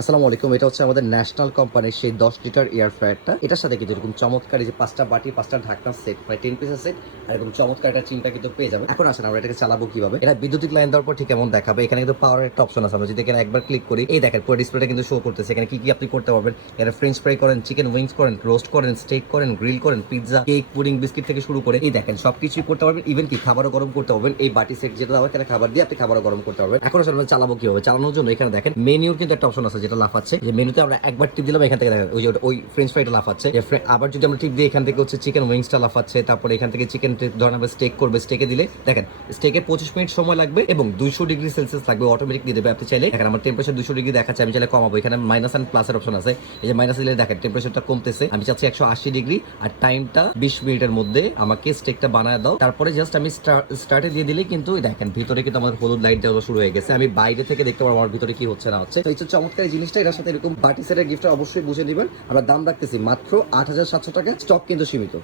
আসসালামু আলাইকুম। এটা হচ্ছে আমাদের ন্যাশনাল কোম্পানির সেই 10 লিটার এয়ার ফ্রায়ারটা। এটার সাথে কিন্তু এরকম চমৎকার এই যে 5টা বাটি 5টা ঢাকনা সেট, মানে 10 পিসের সেট, আর এরকম চমৎকার একটা চিমটা কিন্তু পেয়ে যাবেন। এখন আসেন আমরা এটাকে চালাবো কিভাবে। এটা বৈদ্যুতিক লাইন দেওয়ার পর ঠিক এমন দেখাবে। এখানে কিন্তু পাওয়ার একটা অপশন আছে। আমরা যদি এখানে একবার ক্লিক করি, এই দেখেন পুরো ডিসপ্লেটা কিন্তু শো করতেছে। এখানে কি কি আপনি করতে পারবেন। এখানে ফ্রেঞ্চ ফ্রাই করেন, চিকেন উইংস করেন, রোস্ট করেন, স্টেক করেন, গ্রিল করেন, পিৎজা, কেক, পুডিং, বিস্কিট থেকে শুরু করে এই দেখেন সবকিছুই করতে পারবেন। ইভেন কি খাবারও গরম করতে পারবেন। এই বাটি সেট যেটা দেওয়া এখানে খাবার দিয়ে আপনি খাবারও গরম করতে পারবেন। এখন আসলে আমরা চালাবো কিভাবে। চালানোর জন্য এখানে দেখেন মেনুর কিন্তু একটা অপশন আছে যেটা লাফাচ্ছে। যে মেনুতে আমরা একবার টিপ দিলাম, এখান থেকে দেখেন ওই যে ওই ফ্রেঞ্চ ফ্রাইটা লাফাচ্ছে। আবার যদি আমরা টিপ দিই এখান থেকে হচ্ছে চিকেন উইংসটা লাফাচ্ছে। তারপরে এখান থেকে চিকেন ধরেন আমরা স্টেক করবে, স্টেকে দিলে দেখেন স্টেকে 25 মিনিট সময় লাগবে এবং 200 ডিগ্রি সেলসিয়াস লাগবে। অটোমেটিক দিয়ে দেবে। আপনি চাইলে দেখেন আমার টেম্পারেচার 200 ডিগ্রি দেখাচ্ছে, আমি চাইলে কমাবো। এখানে মাইনাস এন্ড প্লাসের অপশন আছে। এই যে মাইনাস দিলে দেখেন টেম্পারেচারটা কমতেছে। আমি চাচ্ছি 180 ডিগ্রি আর টাইমটা 20 মিনিটের মধ্যে আমাকে স্টেকটা বানায় দাও। তারপরে জাস্ট আমি স্টার্টে দিয়ে দিলেই কিন্তু দেখেন ভিতরে কিন্তু আমাদের হলুদ লাইট দেওয়া শুরু হয়ে গেছে। আমি বাইরে থেকে দেখতে পারবো আমার ভিতরে কি হচ্ছে না হচ্ছে। তো এই চমৎকার এই জিনিসটা, এটার সাথে এরকম বাটি সেটের গিফটটা অবশ্যই বুঝে নেবেন। আমরা দাম রাখতেছি মাত্র 8,700 টাকা। স্টক কিন্তু সীমিত।